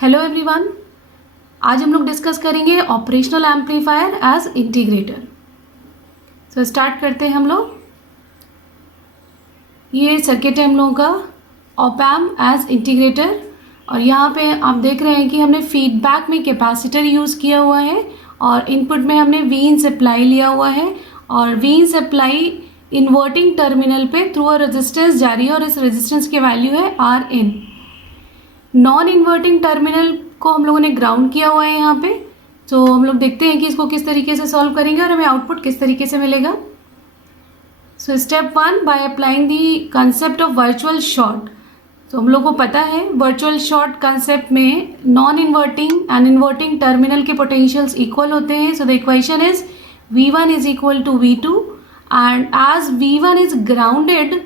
Hello everyone, आज हम लोग डिस्कस करेंगे operational amplifier as integrator. So start करते हैं हम लोग। ये सर्किट है हम लोगों का ऑप एम्प एज इंटीग्रेटर, और यहाँ पे आप देख रहे हैं कि हमने फीडबैक में कैपेसिटर यूज़ किया हुआ है और इनपुट में हमने वीन सप्लाई लिया हुआ है, और वीन सप्लाई इन्वर्टिंग टर्मिनल पे थ्रू अ रेजिस्टेंस जा रही है और इस रेजिस्टेंस की वैल्यू है R in. Non inverting terminal को हम लोगों ने ग्राउंड किया हुआ है यहाँ पे। तो हम लोग देखते हैं कि इसको किस तरीके से सॉल्व करेंगे और हमें आउटपुट किस तरीके से मिलेगा। So step 1, by applying the concept of virtual short. तो हम लोग को पता है वर्चुअल शॉर्ट कंसेप्ट में non inverting and inverting terminal के पोटेंशियल्स इक्वल होते हैं। So the equation is V1 is equal to V2 and as V1 is grounded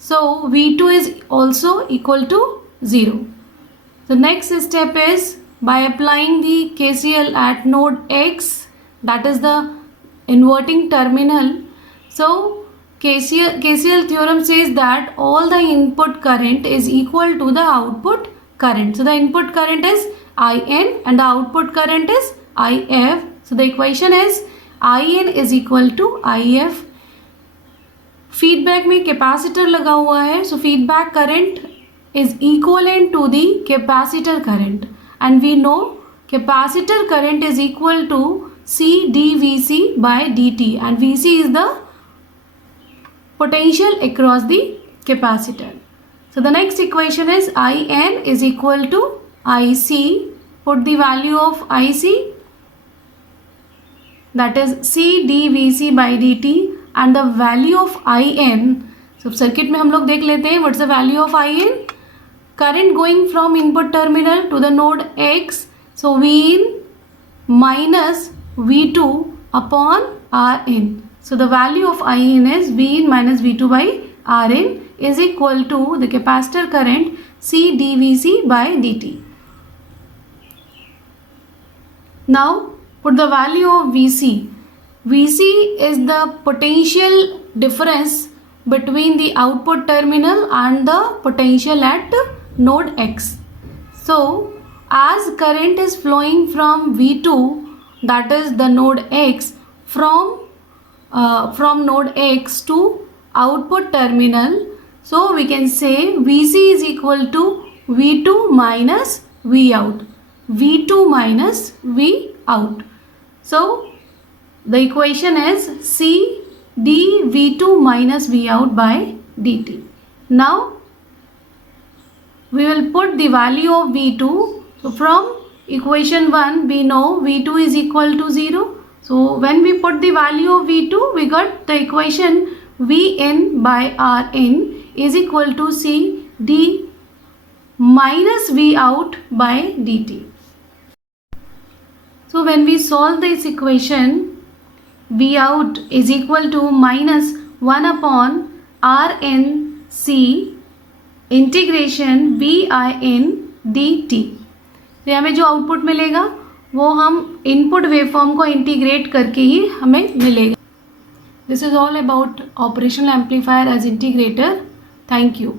so V2 is also equal to 0. The next step is by applying the KCL at node X, that is the inverting terminal. So KCL theorem says that all the input current is equal to the output current. So the input current is IN and the output current is IF. So the equation is IN is equal to IF. Feedback में capacitor लगा हुआ है, so feedback current is equivalent to the capacitor current and we know capacitor current is equal to C D V C by D T and V C is the potential across the capacitor. So the next equation is I N is equal to I C. Put the value of I C, that is C D V C by D T and the value of IN. So circuit में हम लोग देख लेते हैं what's the value of IN. Current going from input terminal to the node X, so Vin minus V2 upon Rn. So the value of IN is Vin minus V2 by Rn is equal to the capacitor current C dVc by dt. Now put the value of Vc. Vc is the potential difference between the output terminal and the potential at node X. So as current is flowing from V2, that is the node X, from node X to output terminal, so we can say Vc is equal to V2 minus V out. V2 minus V out. So the equation is C d V2 minus V out by dt. Now we will put the value of V2. So from equation 1 we know V2 is equal to 0. So when we put the value of V2, we got the equation Vn by Rn is equal to C d minus V out by dt. So when we solve this equation, V out is equal to minus 1 upon Rn C integration VIN dt. तो हमें जो आउटपुट मिलेगा वो हम input waveform को इंटीग्रेट करके ही हमें मिलेगा. This is all about operational amplifier as integrator. Thank you.